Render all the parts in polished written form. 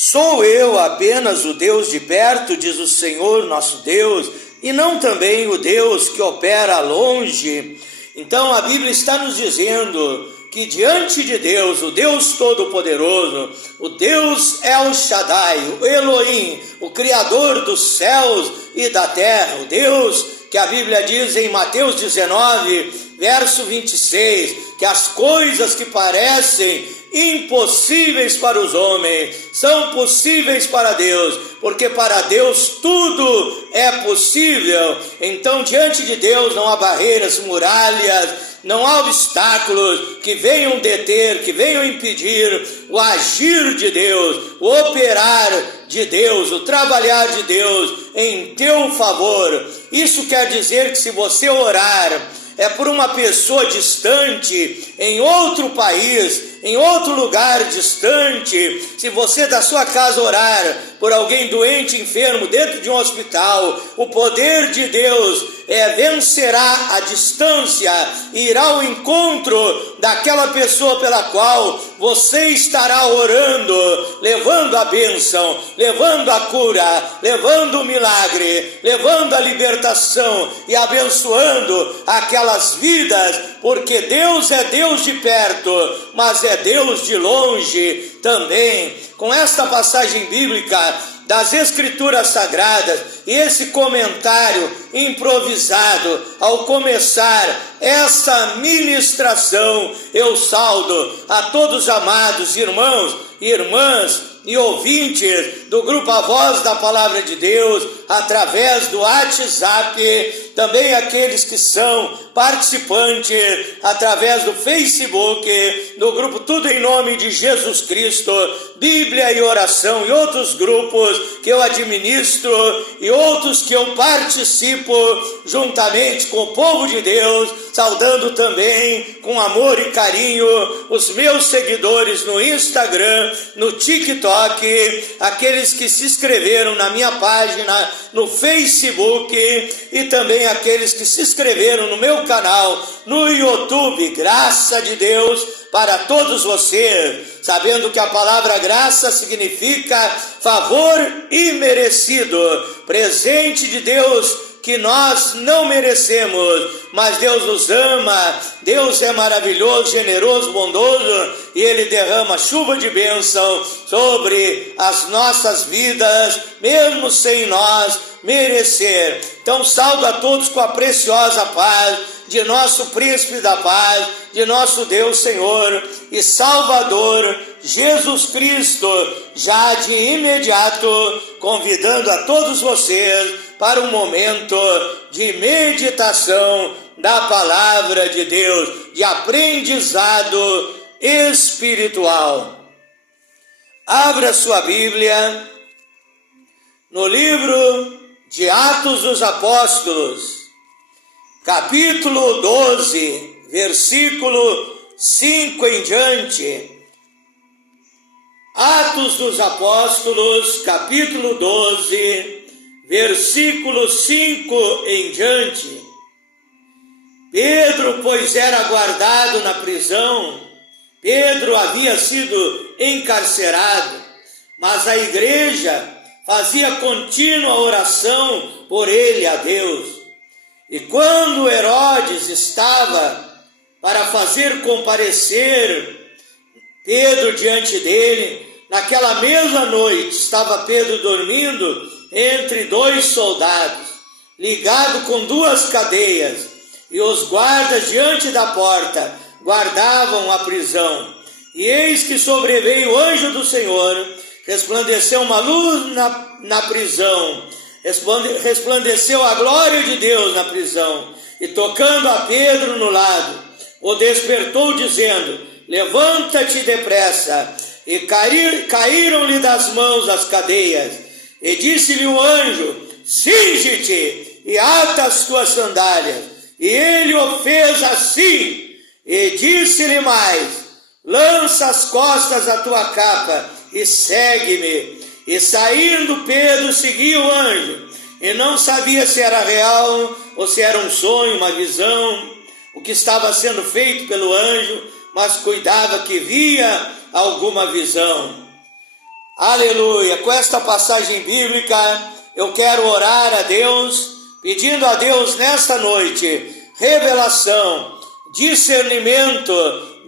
Sou eu apenas o Deus de perto, diz o Senhor nosso Deus, e não também o Deus que opera longe? Então a Bíblia está nos dizendo que diante de Deus, o Deus Todo-Poderoso, o Deus El Shaddai, o Elohim, o Criador dos céus e da terra, o Deus que a Bíblia diz em Mateus 19, verso 26, que as coisas que parecem impossíveis para os homens são possíveis para Deus, porque para Deus tudo é possível. Então, diante de Deus não há barreiras, muralhas, não há obstáculos que venham deter, que venham impedir o agir de Deus, o operar de Deus, o trabalhar de Deus em teu favor. Isso quer dizer que se você orar por uma pessoa distante, em outro país, em outro lugar distante, se você da sua casa orar por alguém doente, enfermo, dentro de um hospital, o poder de Deus vencerá a distância e irá ao encontro daquela pessoa pela qual você estará orando, levando a bênção, levando a cura, levando o milagre, levando a libertação e abençoando aquelas vidas, porque Deus é Deus de perto, mas é Deus de longe também. Com esta passagem bíblica das Escrituras Sagradas e esse comentário improvisado ao começar esta ministração, eu saudo a todos os amados irmãos e irmãs e ouvintes do Grupo A Voz da Palavra de Deus, através do WhatsApp, também aqueles que são participantes através do Facebook, do grupo Tudo em Nome de Jesus Cristo, Bíblia e Oração e outros grupos que eu administro e outros que eu participo juntamente com o povo de Deus, saudando também com amor e carinho os meus seguidores no Instagram, no TikTok, aqueles que se inscreveram na minha página no Facebook e também aqueles que se inscreveram no meu canal no YouTube. Graça de Deus para todos vocês, sabendo que a palavra graça significa favor imerecido, presente de Deus que nós não merecemos, mas Deus nos ama, Deus é maravilhoso, generoso, bondoso, e Ele derrama chuva de bênção sobre as nossas vidas, mesmo sem nós merecer. Então saudo a todos com a preciosa paz de nosso Príncipe da Paz, de nosso Deus Senhor e Salvador Jesus Cristo, já de imediato convidando a todos vocês para um momento de meditação da Palavra de Deus, de aprendizado espiritual. Abra sua Bíblia no livro de Atos dos Apóstolos, capítulo 12, versículo 5 em diante. Atos dos Apóstolos, capítulo 12, versículo 5 em diante. Pedro, pois, era guardado na prisão. Pedro havia sido encarcerado, mas a igreja fazia contínua oração por ele a Deus. E quando Herodes estava para fazer comparecer Pedro diante dele, naquela mesma noite estava Pedro dormindo entre dois soldados, ligado com duas cadeias, e os guardas diante da porta guardavam a prisão. E eis que sobreveio o anjo do Senhor, resplandeceu uma luz na prisão, resplandeceu a glória de Deus na prisão, e tocando a Pedro no lado, o despertou dizendo: levanta-te depressa. E caíram-lhe das mãos as cadeias. E disse-lhe o anjo: cinge-te e ata as tuas sandálias. E ele o fez assim. E disse-lhe mais: lança as costas a tua capa e segue-me. E saindo Pedro seguia o anjo, e não sabia se era real ou se era um sonho, uma visão, o que estava sendo feito pelo anjo, mas cuidava que via alguma visão. Aleluia. Com esta passagem bíblica, eu quero orar a Deus, pedindo a Deus nesta noite revelação, discernimento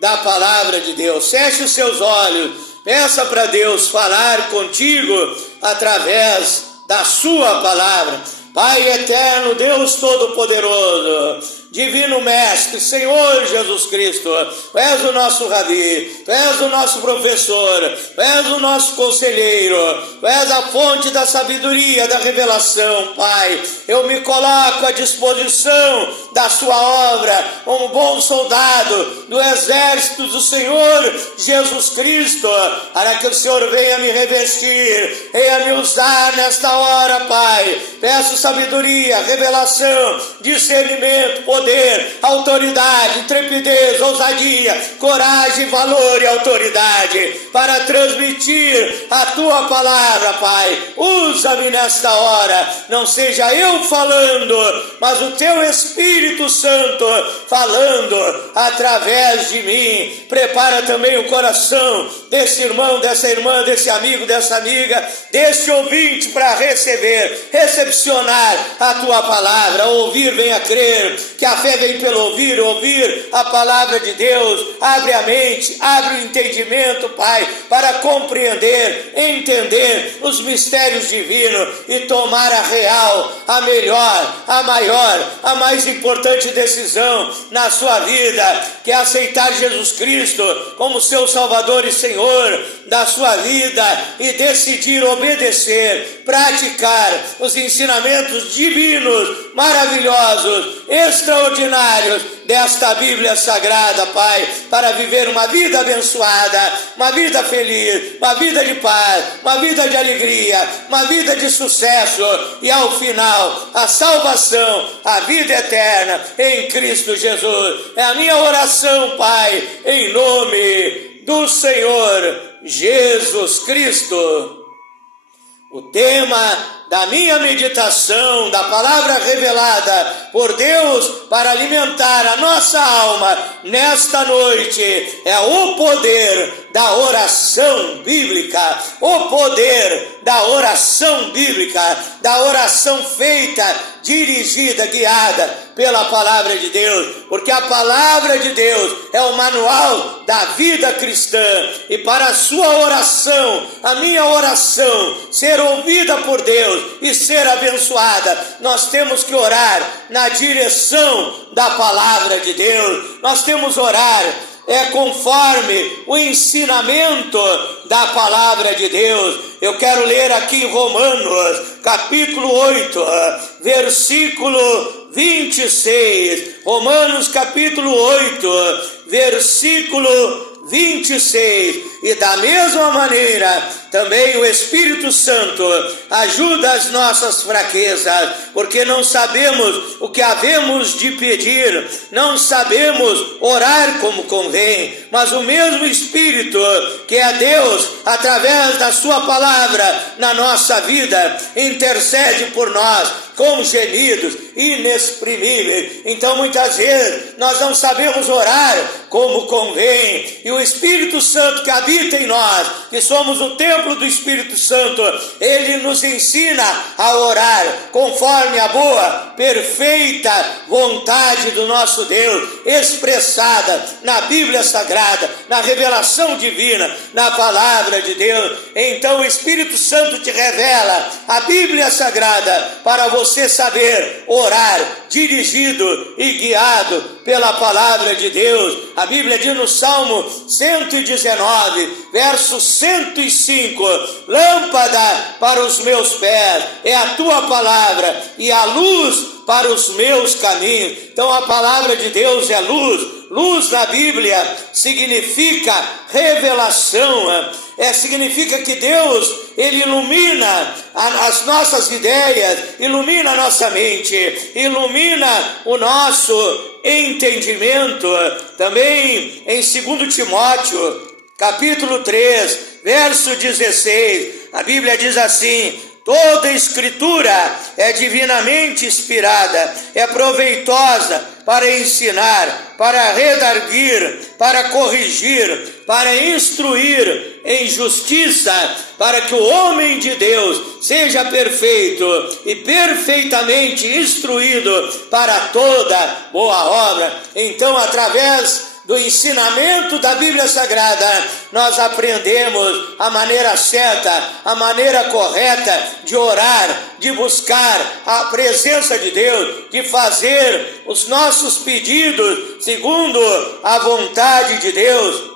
da palavra de Deus. Feche os seus olhos, peça para Deus falar contigo através da sua palavra. Pai eterno, Deus Todo-Poderoso, Divino Mestre, Senhor Jesus Cristo, Tu és o nosso Rabi, Tu és o nosso professor, Tu és o nosso conselheiro, Tu és a fonte da sabedoria, da revelação, Pai. Eu me coloco à disposição da Sua obra, como bom soldado do exército do Senhor Jesus Cristo, para que o Senhor venha me revestir, venha me usar nesta hora, Pai. Peço sabedoria, revelação, discernimento, poder, autoridade, intrepidez, ousadia, coragem, valor e autoridade para transmitir a Tua palavra, Pai. Usa-me nesta hora, não seja eu falando, mas o Teu Espírito Santo falando através de mim. Prepara também o coração desse irmão, dessa irmã, desse amigo, dessa amiga, desse ouvinte para recepcionar a Tua palavra. Ouvir, venha crer, que a fé vem pelo ouvir, ouvir a palavra de Deus. Abre a mente, abre o entendimento, Pai, para compreender, entender os mistérios divinos e tomar a real, a melhor, a maior, a mais importante decisão na sua vida, que é aceitar Jesus Cristo como seu Salvador e Senhor da sua vida e decidir obedecer, praticar os ensinamentos divinos, maravilhosos, extraordinários desta Bíblia Sagrada, Pai, para viver uma vida abençoada, uma vida feliz, uma vida de paz, uma vida de alegria, uma vida de sucesso e ao final a salvação, a vida eterna em Cristo Jesus. É a minha oração, Pai, em nome do Senhor Jesus Cristo. O tema da minha meditação, da palavra revelada por Deus para alimentar a nossa alma nesta noite é o poder da oração bíblica, o poder da oração bíblica, da oração feita, dirigida, guiada pela palavra de Deus, porque a palavra de Deus é o manual da vida cristã, e para a sua oração, a minha oração, ser ouvida por Deus e ser abençoada, nós temos que orar na direção da palavra de Deus. Nós temos que orar conforme o ensinamento da palavra de Deus. Eu quero ler aqui Romanos, capítulo 8, versículo 26. Romanos, capítulo 8, versículo 26. E da mesma maneira, também o Espírito Santo ajuda as nossas fraquezas, porque não sabemos o que havemos de pedir, não sabemos orar como convém, mas o mesmo Espírito, que é Deus, através da sua palavra na nossa vida, intercede por nós com gemidos inexprimíveis. Então muitas vezes nós não sabemos orar como convém, e o Espírito Santo que habita em nós, que somos o templo do Espírito Santo, ele nos ensina a orar conforme a boa, perfeita vontade do nosso Deus, expressada na Bíblia Sagrada, na revelação divina, na palavra de Deus. Então o Espírito Santo te revela a Bíblia Sagrada para você saber orar, dirigido e guiado pela palavra de Deus. A Bíblia diz no Salmo 119, verso 105, lâmpada para os meus pés é a tua palavra e a luz para os meus caminhos. Então a palavra de Deus é luz. Luz na Bíblia significa revelação, significa que Deus, ele ilumina as nossas ideias, ilumina a nossa mente, ilumina o nosso entendimento. Também em 2 Timóteo, capítulo 3, verso 16, a Bíblia diz assim: toda escritura é divinamente inspirada, é proveitosa para ensinar, para redarguir, para corrigir, para instruir em justiça, para que o homem de Deus seja perfeito e perfeitamente instruído para toda boa obra. Então, através do ensinamento da Bíblia Sagrada, nós aprendemos a maneira certa, a maneira correta de orar, de buscar a presença de Deus, de fazer os nossos pedidos segundo a vontade de Deus.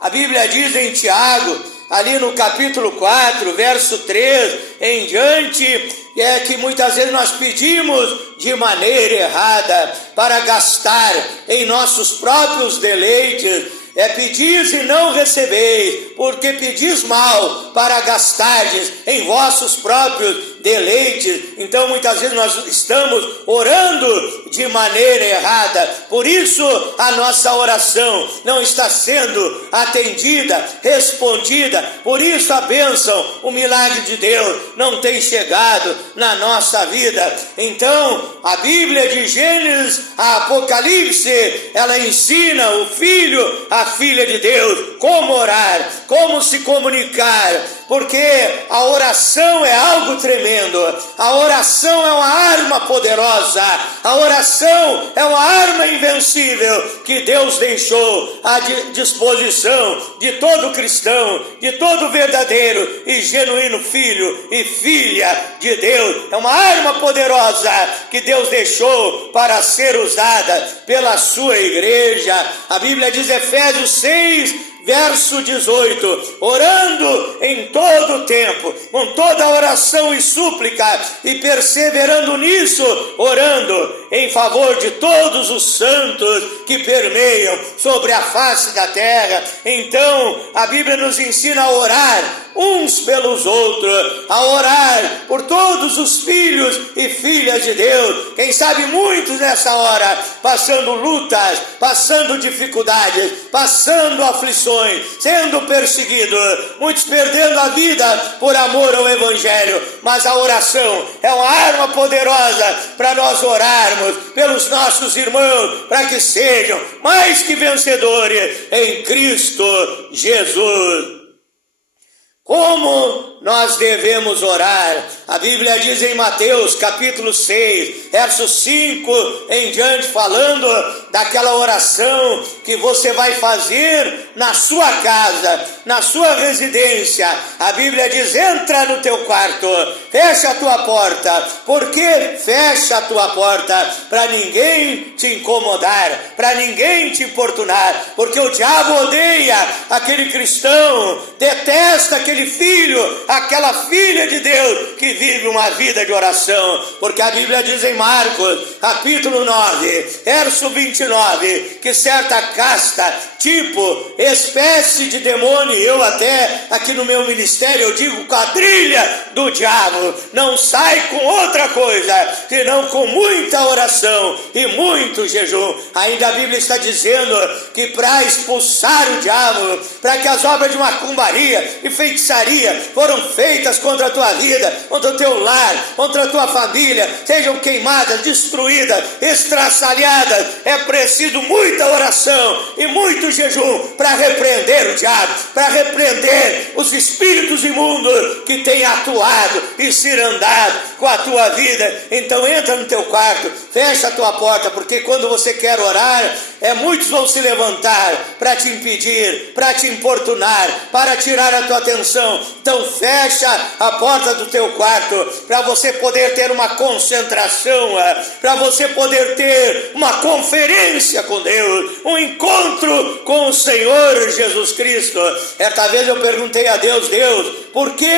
A Bíblia diz em Tiago, ali no capítulo 4, verso 3 em diante, que muitas vezes nós pedimos de maneira errada, para gastar em nossos próprios deleites. Pedis e não recebeis, porque pedis mal para gastardes em vossos próprios deleites. Então muitas vezes nós estamos orando de maneira errada, por isso a nossa oração não está sendo atendida, respondida, por isso a bênção, o milagre de Deus não tem chegado na nossa vida. Então a Bíblia de Gênesis a Apocalipse, ela ensina o filho, a filha de Deus, como orar, como se comunicar, porque a oração é algo tremendo, a oração é uma arma poderosa, a oração é uma arma invencível que Deus deixou à disposição de todo cristão, de todo verdadeiro e genuíno filho e filha de Deus. É uma arma poderosa que Deus deixou para ser usada pela sua igreja. A Bíblia diz, Efésios 6, verso 18, orando em todo o tempo, com toda oração e súplica, e perseverando nisso, orando em favor de todos os santos que permeiam sobre a face da terra. Então, a Bíblia nos ensina a orar uns pelos outros, a orar por todos os filhos e filhas de Deus. Quem sabe muitos nessa hora, passando lutas, passando dificuldades, passando aflições, sendo perseguidos, muitos perdendo a vida por amor ao Evangelho. Mas a oração é uma arma poderosa para nós orarmos pelos nossos irmãos, para que sejam mais que vencedores em Cristo Jesus. Como nós devemos orar? A Bíblia diz em Mateus capítulo 6, verso 5 em diante, falando daquela oração que você vai fazer na sua casa, na sua residência. A Bíblia diz, entra no teu quarto, fecha a tua porta. Por que fecha a tua porta? Para ninguém te incomodar, para ninguém te importunar, porque o diabo odeia aquele cristão, detesta aquele filho, aquela filha de Deus que vive uma vida de oração, porque a Bíblia diz em Marcos capítulo 9, verso 29, que certa casta, tipo, espécie de demônio, eu até aqui no meu ministério eu digo quadrilha do diabo, não sai com outra coisa, senão com muita oração e muito jejum. Ainda a Bíblia está dizendo que para expulsar o diabo, para que as obras de macumbaria e feitiçaria foram feitas contra a tua vida, contra o teu lar, contra a tua família, sejam queimadas, destruídas, estraçalhadas, é preciso muita oração e muito jejum para repreender o diabo, para repreender os espíritos imundos que têm atuado e cirandado com a tua vida. Então entra no teu quarto, fecha a tua porta, porque quando você quer orar, muitos vão se levantar para te impedir, para te importunar, para tirar a tua atenção. Então fecha a porta do teu quarto, para você poder ter uma concentração, para você poder ter uma conferência com Deus, um encontro com o Senhor Jesus Cristo. Certa vez eu perguntei a Deus, por que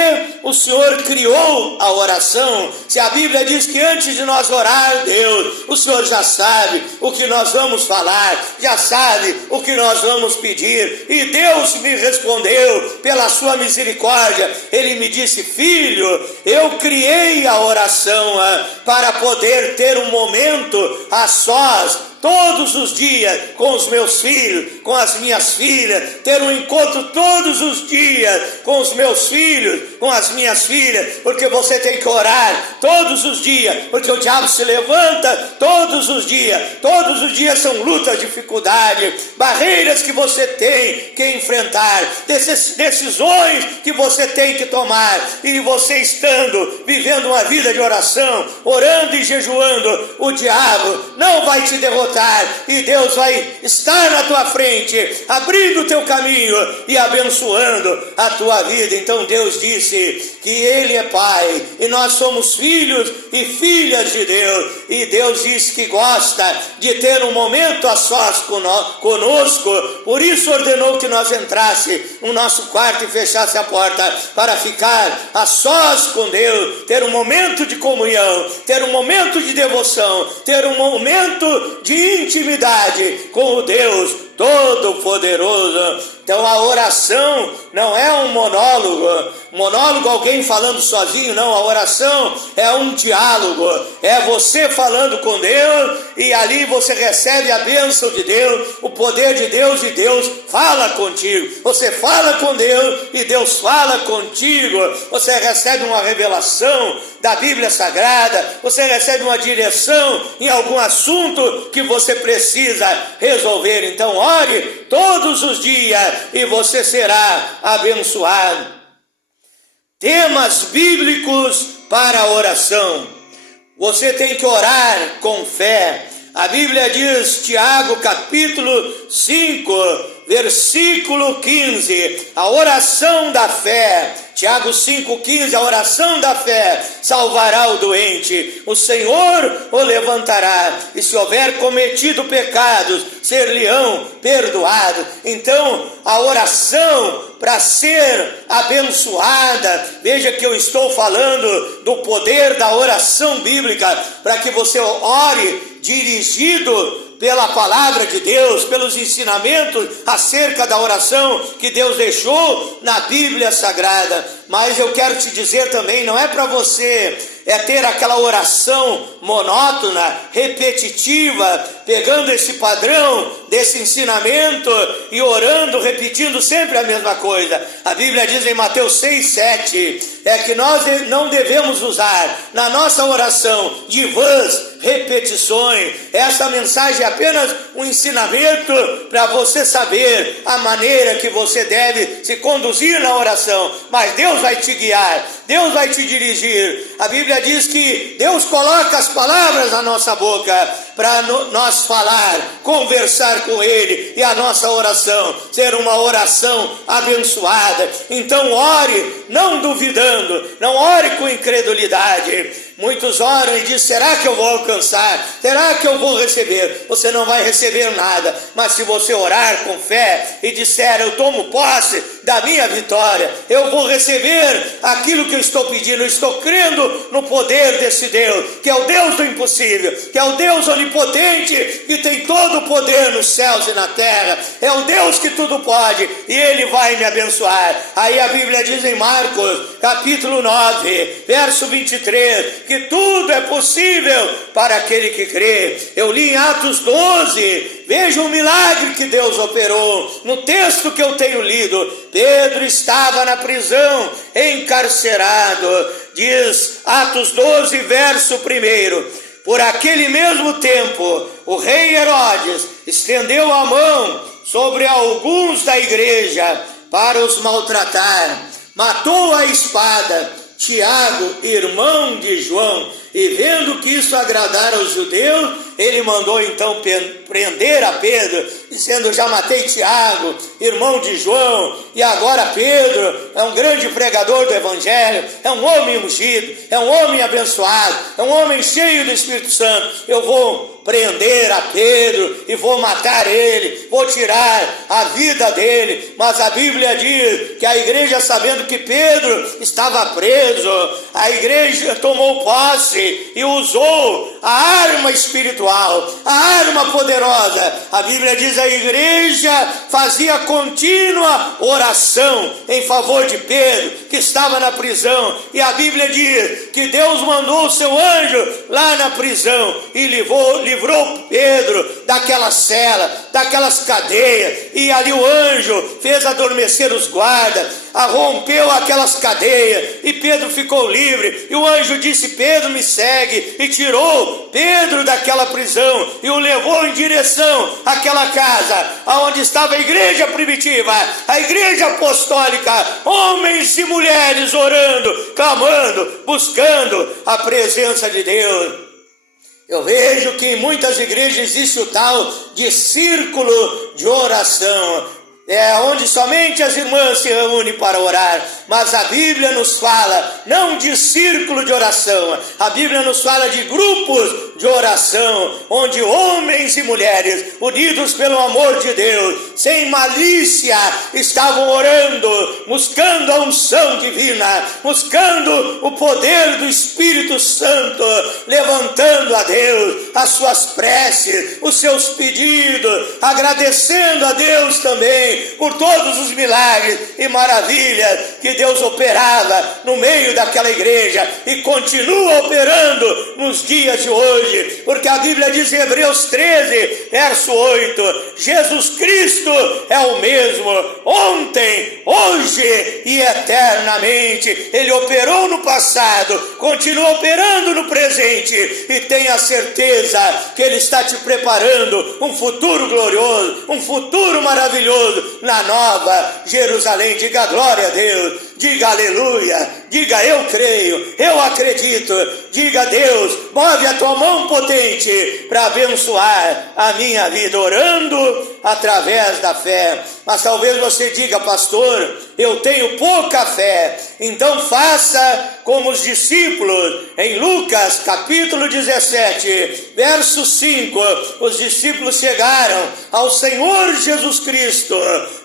o Senhor criou a oração? Se a Bíblia diz que antes de nós orar, Deus, o Senhor já sabe o que nós vamos falar, já sabe o que nós vamos pedir. E Deus me respondeu pela sua misericórdia. Ele me disse, filho, eu criei a oração para poder ter um momento a sós, todos os dias com os meus filhos, com as minhas filhas, ter um encontro todos os dias com os meus filhos, com as minhas filhas, porque você tem que orar todos os dias, porque o diabo se levanta todos os dias são lutas, dificuldades, barreiras que você tem que enfrentar, decisões que você tem que tomar, e você estando, vivendo uma vida de oração, orando e jejuando, o diabo não vai te derrotar, e Deus vai estar na tua frente, abrindo o teu caminho e abençoando a tua vida. Então Deus disse que Ele é Pai, e nós somos filhos e filhas de Deus, e Deus disse que gosta de ter um momento a sós conosco, por isso ordenou que nós entrasse no nosso quarto e fechasse a porta, para ficar a sós com Deus, ter um momento de comunhão, ter um momento de devoção, ter um momento de intimidade com o Deus Todo-Poderoso. Então a oração não é um monólogo, alguém falando sozinho, não. A oração é um diálogo, é você falando com Deus, e ali você recebe a bênção de Deus, o poder de Deus, e Deus fala contigo. Você fala com Deus e Deus fala contigo. Você recebe uma revelação da Bíblia Sagrada, você recebe uma direção em algum assunto que você precisa resolver. Então ore todos os dias e você será abençoado. Temas bíblicos para a oração. Você tem que orar com fé. A Bíblia diz, Tiago capítulo 5, versículo 15, a oração da fé. Tiago 5,15, a oração da fé salvará o doente, o Senhor o levantará, e se houver cometido pecados, ser-lhe-ão perdoado. Então, a oração, para ser abençoada, veja que eu estou falando do poder da oração bíblica, para que você ore dirigido pela palavra de Deus, pelos ensinamentos acerca da oração que Deus deixou na Bíblia Sagrada. Mas eu quero te dizer também, não é para você ter aquela oração monótona, repetitiva, pegando esse padrão desse ensinamento e orando, repetindo sempre a mesma coisa. A Bíblia diz em Mateus 6,7, que nós não devemos usar na nossa oração de vãs repetições. Essa mensagem é apenas um ensinamento para você saber a maneira que você deve se conduzir na oração, mas Deus vai te guiar, Deus vai te dirigir. A Bíblia diz que Deus coloca as palavras na nossa boca para nós falar, conversar com Ele, e a nossa oração ser uma oração abençoada. Então ore não duvidando, não ore com incredulidade. Muitos oram e dizem, será que eu vou alcançar? Será que eu vou receber? Você não vai receber nada, mas se você orar com fé e disser, eu tomo posse da minha vitória, eu vou receber aquilo que eu estou pedindo, eu estou crendo no poder desse Deus, que é o Deus do impossível, que é o Deus onipotente, que tem todo o poder nos céus e na terra, é o Deus que tudo pode, e Ele vai me abençoar. Aí a Bíblia diz em Marcos, capítulo 9, verso 23, que tudo é possível para aquele que crê. Eu li em Atos 12, veja o milagre que Deus operou. No texto que eu tenho lido, Pedro estava na prisão, encarcerado. Diz Atos 12, verso 1, por aquele mesmo tempo, o rei Herodes estendeu a mão sobre alguns da igreja para os maltratar. Matou a espada Tiago, irmão de João, e vendo que isso agradara aos judeus, ele mandou então prender a Pedro, dizendo, já matei Tiago, irmão de João, e agora Pedro é um grande pregador do Evangelho, é um homem ungido, é um homem abençoado, é um homem cheio do Espírito Santo. Eu vou prender a Pedro e vou matar ele, vou tirar a vida dele. Mas a Bíblia diz que a igreja, sabendo que Pedro estava preso, a igreja tomou posse foi e usou a arma espiritual, a arma poderosa. A Bíblia diz: a igreja fazia contínua oração em favor de Pedro, que estava na prisão. E a Bíblia diz que Deus mandou o seu anjo lá na prisão e livrou Pedro daquela cela, daquelas cadeias. E ali o anjo fez adormecer os guardas, rompeu aquelas cadeias e Pedro ficou livre. E o anjo disse: Pedro, me segue, e tirou Pedro daquela prisão e o levou em direção àquela casa onde estava a igreja primitiva, a igreja apostólica, homens e mulheres orando, clamando, buscando a presença de Deus. Eu vejo que em muitas igrejas existe o tal de círculo de oração, onde somente as irmãs se reúnem para orar. Mas a Bíblia nos fala não de círculo de oração, a Bíblia nos fala de grupos de oração, onde homens e mulheres, unidos pelo amor de Deus, sem malícia, estavam orando, buscando a unção divina, buscando o poder do Espírito Santo, levantando a Deus as suas preces, os seus pedidos, agradecendo a Deus também por todos os milagres e maravilhas que Deus operava no meio daquela igreja e continua operando nos dias de hoje, porque a Bíblia diz em Hebreus 13, verso 8, Jesus Cristo é o mesmo ontem, hoje e eternamente. Ele operou no passado, continua operando no presente, e tenha certeza que Ele está te preparando um futuro glorioso, um futuro maravilhoso na Nova Jerusalém. Diga glória a Deus, diga aleluia, diga eu creio, eu acredito. Diga: Deus, move a tua mão potente para abençoar a minha vida, orando através da fé. Mas talvez você diga: pastor, eu tenho pouca fé. Então faça como os discípulos. Em Lucas capítulo 17, verso 5, os discípulos chegaram ao Senhor Jesus Cristo,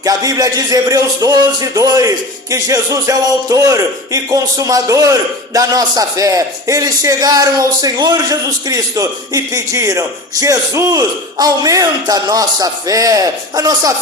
que a Bíblia diz em Hebreus 12, 2, que Jesus é o autor e consumador da nossa fé. Eles chegaram ao Senhor Jesus Cristo e pediram: Jesus, aumenta a nossa fé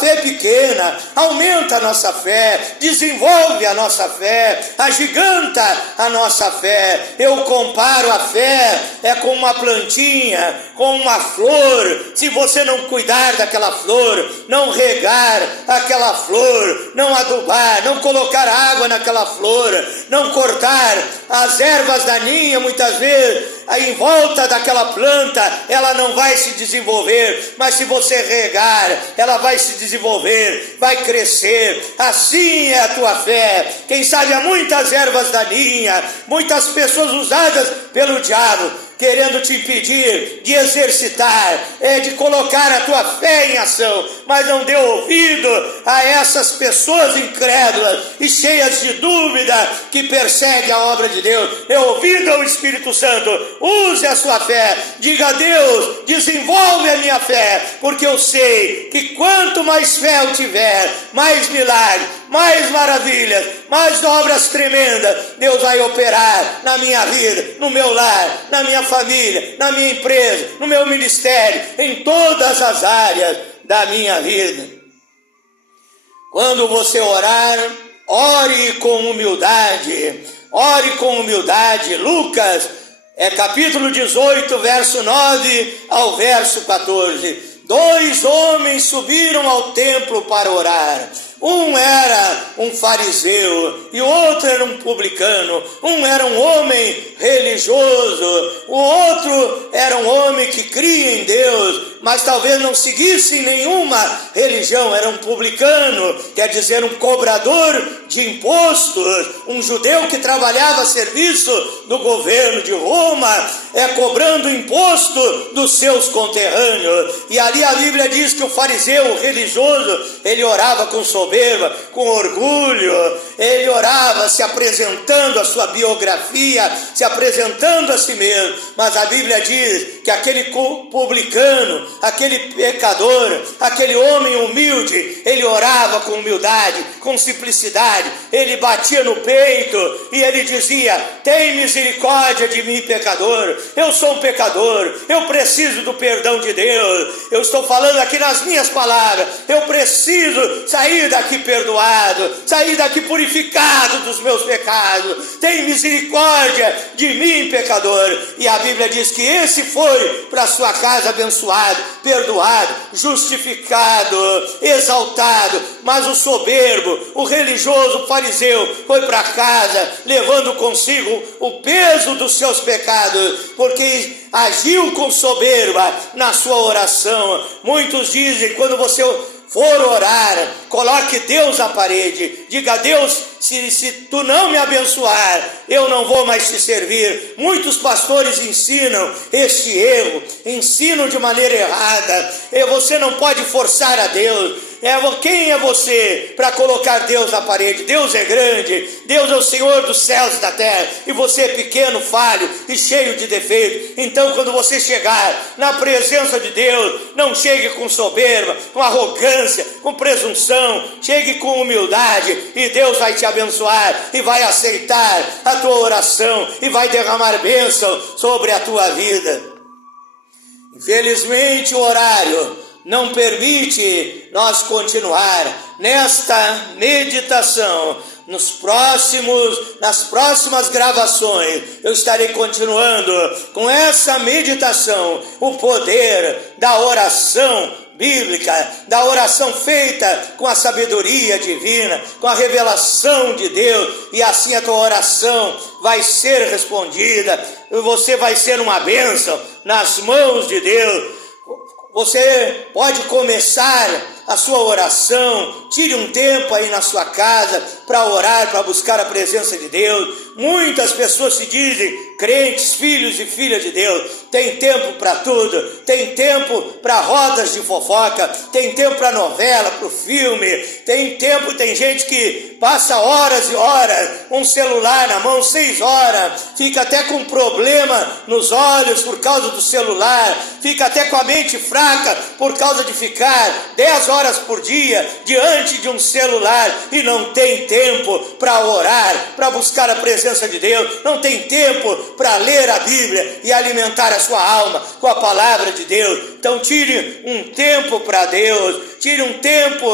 é pequena, aumenta a nossa fé, desenvolve a nossa fé, agiganta a nossa fé. Eu comparo a fé com uma plantinha, com uma flor. Se você não cuidar daquela flor, não regar aquela flor, não adubar, não colocar água naquela flor, não cortar as ervas daninhas, muitas vezes em volta daquela planta, ela não vai se desenvolver. Mas se você regar, ela vai se desenvolver, vai crescer. Assim é a tua fé. Quem sabe há muitas ervas daninhas, muitas pessoas usadas pelo diabo, querendo te impedir de exercitar, de colocar a tua fé em ação, mas não dê ouvido a essas pessoas incrédulas e cheias de dúvida que perseguem a obra de Deus. Dê ouvido ao Espírito Santo, use a sua fé, diga: Deus, desenvolve a minha fé, porque eu sei que quanto mais fé eu tiver, mais milagres, mais maravilhas, mais obras tremendas Deus vai operar na minha vida, no meu lar, na minha família, na minha empresa, no meu ministério, em todas as áreas da minha vida. Quando você orar, ore com humildade, ore com humildade. Lucas, capítulo 18, verso 9 ao verso 14. 2 homens subiram ao templo para orar. Um era um fariseu e o outro era um publicano. Um era um homem religioso, o outro era um homem que cria em Deus, mas talvez não seguisse nenhuma religião. Era um publicano, quer dizer, um cobrador de impostos, um judeu que trabalhava a serviço do governo de Roma, cobrando imposto dos seus conterrâneos. E ali a Bíblia diz que o fariseu, o religioso, ele orava com soberba, com orgulho. Ele orava se apresentando a sua biografia, se apresentando a si mesmo. Mas a Bíblia diz que aquele publicano, aquele pecador, aquele homem humilde, ele orava com humildade, com simplicidade, ele batia no peito e ele dizia: tem misericórdia de mim, pecador, eu sou um pecador, eu preciso do perdão de Deus. Eu estou falando aqui nas minhas palavras, eu preciso sair daqui perdoado, sair daqui purificado dos meus pecados. Tem misericórdia de mim, pecador. E a Bíblia diz que esse foi para sua casa abençoado, perdoado, justificado, exaltado. Mas o soberbo, o religioso, o fariseu, foi para casa levando consigo o peso dos seus pecados, porque agiu com soberba na sua oração. Muitos dizem, quando você for orar, coloque Deus à parede, diga: Deus, se tu não me abençoar, eu não vou mais te servir. Muitos pastores ensinam este erro, ensinam de maneira errada. E você não pode forçar a Deus. Quem é você para colocar Deus à parede? Deus é grande, Deus é o Senhor dos céus e da terra, e você é pequeno, falho e cheio de defeitos. Então, quando você chegar na presença de Deus, não chegue com soberba, com arrogância, com presunção, chegue com humildade, e Deus vai te abençoar e vai aceitar a tua oração e vai derramar bênção sobre a tua vida. Infelizmente, o horário não permite nós continuar nesta meditação. Nas próximas gravações, eu estarei continuando com essa meditação, o poder da oração bíblica, da oração feita com a sabedoria divina, com a revelação de Deus, e assim a tua oração vai ser respondida, e você vai ser uma bênção nas mãos de Deus. Você pode começar a sua oração, tire um tempo aí na sua casa para orar, para buscar a presença de Deus. Muitas pessoas se dizem crentes, filhos e filhas de Deus. Tem tempo para tudo, tem tempo para rodas de fofoca, tem tempo para novela, para o filme, tem gente que passa horas e horas, um celular na mão, 6 horas, fica até com problema nos olhos por causa do celular, fica até com a mente fraca por causa de ficar 10 horas por dia diante de um celular e não tem tempo para orar, para buscar a presença de Deus, não tem tempo para ler a Bíblia e alimentar a sua alma com a palavra de Deus. Então tire um tempo para Deus, tire um tempo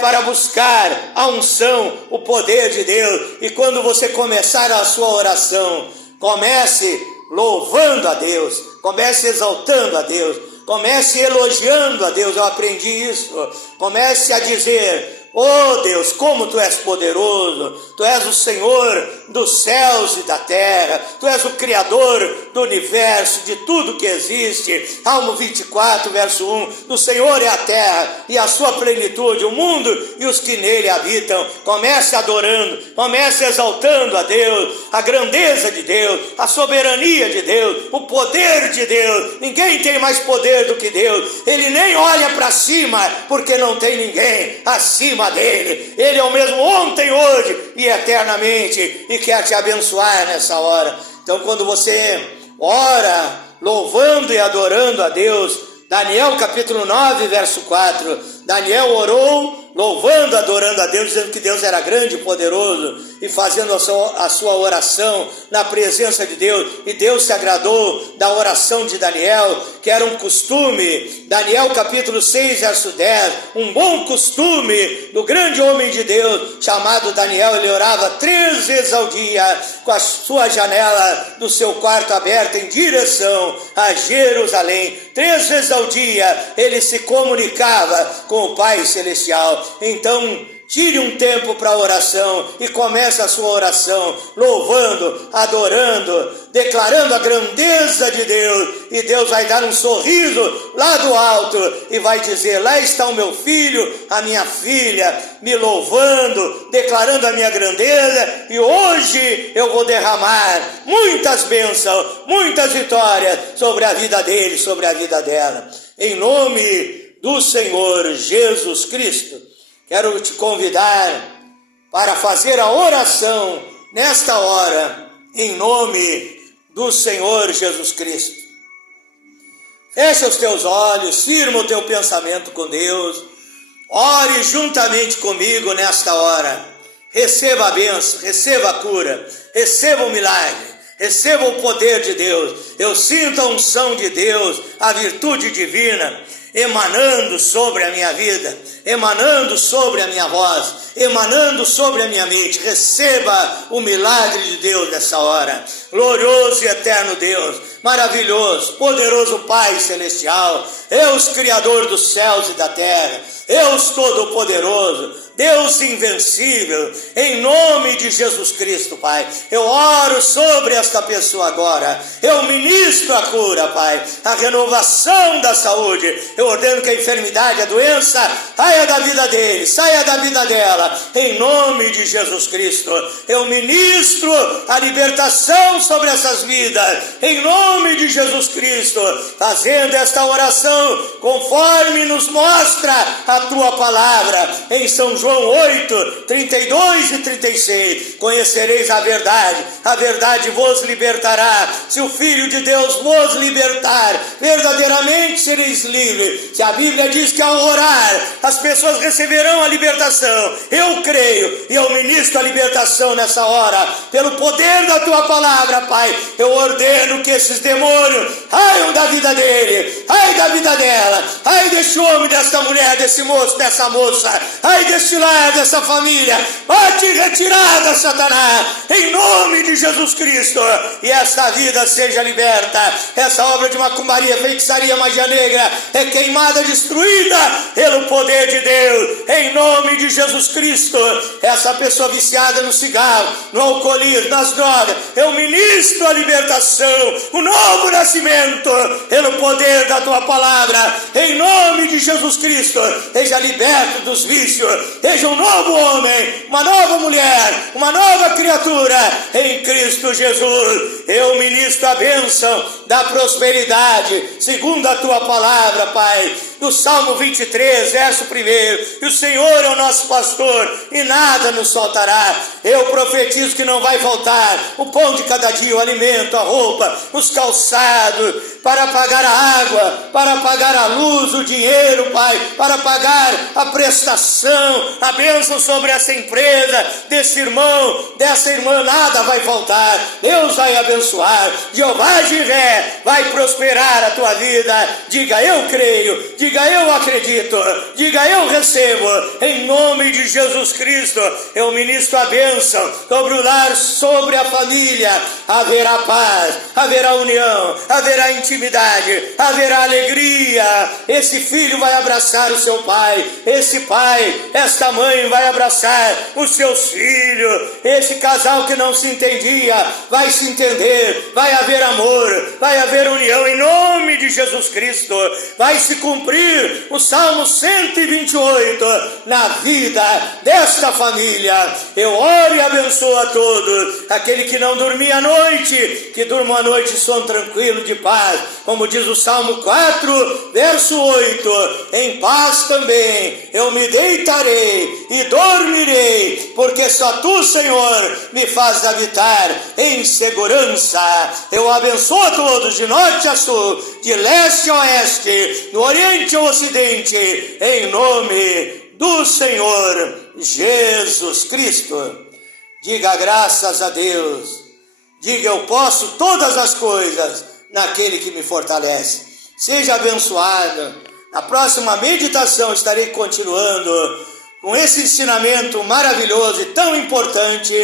para buscar a unção, o poder de Deus. E quando você começar a sua oração, comece louvando a Deus, comece exaltando a Deus, comece elogiando a Deus. Eu aprendi isso. Comece a dizer: oh Deus, como Tu és poderoso, Tu és o Senhor dos céus e da terra, Tu és o Criador do universo, de tudo que existe. Salmo 24, verso 1, do Senhor é a terra e a sua plenitude, o mundo e os que nele habitam. Comece adorando, comece exaltando a Deus, a grandeza de Deus, a soberania de Deus, o poder de Deus. Ninguém tem mais poder do que Deus. Ele nem olha para cima, porque não tem ninguém acima dele. Ele é o mesmo ontem, hoje e eternamente, e quer te abençoar nessa hora. Então, quando você ora louvando e adorando a Deus, Daniel capítulo 9, verso 4, Daniel orou louvando, adorando a Deus, dizendo que Deus era grande e poderoso, e fazendo a sua oração na presença de Deus. E Deus se agradou da oração de Daniel, que era um costume. Daniel capítulo 6, verso 10, um bom costume do grande homem de Deus chamado Daniel. Ele orava 3 vezes ao dia, com a sua janela do seu quarto aberta em direção a Jerusalém. 3 vezes ao dia ele se comunicava com o Pai Celestial. Então, tire um tempo para a oração e comece a sua oração louvando, adorando, declarando a grandeza de Deus, e Deus vai dar um sorriso lá do alto e vai dizer: lá está o meu filho, a minha filha, me louvando, declarando a minha grandeza, e hoje eu vou derramar muitas bênçãos, muitas vitórias sobre a vida dele, sobre a vida dela, em nome do Senhor Jesus Cristo. Quero te convidar para fazer a oração nesta hora, em nome do Senhor Jesus Cristo. Fecha os teus olhos, firma o teu pensamento com Deus. Ore juntamente comigo nesta hora. Receba a bênção, receba a cura, receba o milagre, receba o poder de Deus. Eu sinto a unção de Deus, a virtude divina emanando sobre a minha vida, emanando sobre a minha voz, emanando sobre a minha mente. Receba o milagre de Deus nessa hora. Glorioso e eterno Deus, maravilhoso, poderoso Pai celestial, Deus criador dos céus e da terra, Deus todo-poderoso, Deus invencível, em nome de Jesus Cristo, Pai, eu oro sobre esta pessoa agora, eu ministro a cura, Pai, a renovação da saúde. Eu ordeno que a enfermidade, a doença, saia da vida dele, saia da vida dela, em nome de Jesus Cristo. Eu ministro a libertação sobre essas vidas, em nome de Jesus Cristo, fazendo esta oração conforme nos mostra a tua palavra, em São João 8, 32 e 36, conhecereis a verdade vos libertará. Se o Filho de Deus vos libertar, verdadeiramente sereis livres. Se a Bíblia diz que ao orar, as pessoas receberão a libertação, eu creio e eu ministro a libertação nessa hora, pelo poder da tua palavra, Pai. Eu ordeno que esses demônios saiam da vida dele, sai da vida dela, sai desse homem, dessa mulher, desse moço, dessa moça, sai desse lar, dessa família, bate retirada, Satanás, em nome de Jesus Cristo, e essa vida seja liberta. Essa obra de macumbaria, feitiçaria, magia negra é queimada, destruída pelo poder de Deus, em nome de Jesus Cristo. Essa pessoa viciada no cigarro, no alcoolismo, nas drogas, eu ministro a libertação, o novo nascimento, pelo poder da tua palavra, em nome de Jesus Cristo. Seja liberto dos vícios, seja um novo homem, uma nova mulher, uma nova criatura em Cristo Jesus. Eu ministro a bênção da prosperidade, segundo a tua palavra, Pai, do Salmo 23, verso 1, e o Senhor é o nosso pastor e nada nos faltará. Eu profetizo que não vai faltar o pão de cada dia, o alimento, a roupa, os calçados, para pagar a água, para pagar a luz, o dinheiro, Pai, para pagar a prestação, a bênção sobre essa empresa, desse irmão, dessa irmã, nada vai faltar. Deus vai abençoar, Jeová Jiré vai prosperar a tua vida. Diga eu creio, diga eu acredito, diga eu recebo, em nome de Jesus Cristo. Eu ministro a bênção sobre o lar, sobre a família. Haverá paz, haverá união, haverá intimidade, haverá alegria. Esse filho vai abraçar o seu pai, esse pai, esta mãe vai abraçar os seus filhos. Esse casal que não se entendia vai se entender, vai haver amor, vai haver união, em nome de Jesus Cristo. Vai se cumprir o Salmo 128 na vida desta família. Eu oro e abençoo a todos. Aquele que não dormia à noite, que durma à noite em sono tranquilo, de paz, como diz o Salmo 4, verso 8, em paz também eu me deitarei e dormirei, porque só tu, Senhor, me fazes habitar em segurança. Eu abençoo a todos, de norte a sul, de leste a oeste, do oriente ao ocidente, em nome do Senhor Jesus Cristo. Diga graças a Deus, diga eu posso todas as coisas naquele que me fortalece. Seja abençoado. Na próxima meditação estarei continuando com esse ensinamento maravilhoso e tão importante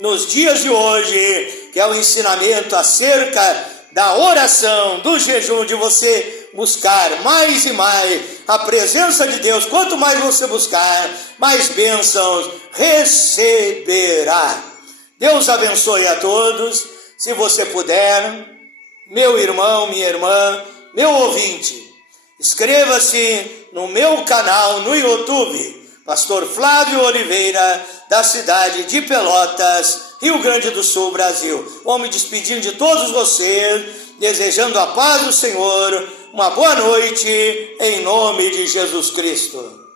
nos dias de hoje, que é o ensinamento acerca da oração, do jejum, de você buscar mais e mais a presença de Deus. Quanto mais você buscar, mais bênçãos receberá. Deus abençoe a todos. Se você puder, meu irmão, minha irmã, meu ouvinte, inscreva-se no meu canal no YouTube, Pastor Flávio Oliveira, da cidade de Pelotas, Rio Grande do Sul, Brasil. Vou me despedindo de todos vocês, desejando a paz do Senhor, uma boa noite, em nome de Jesus Cristo.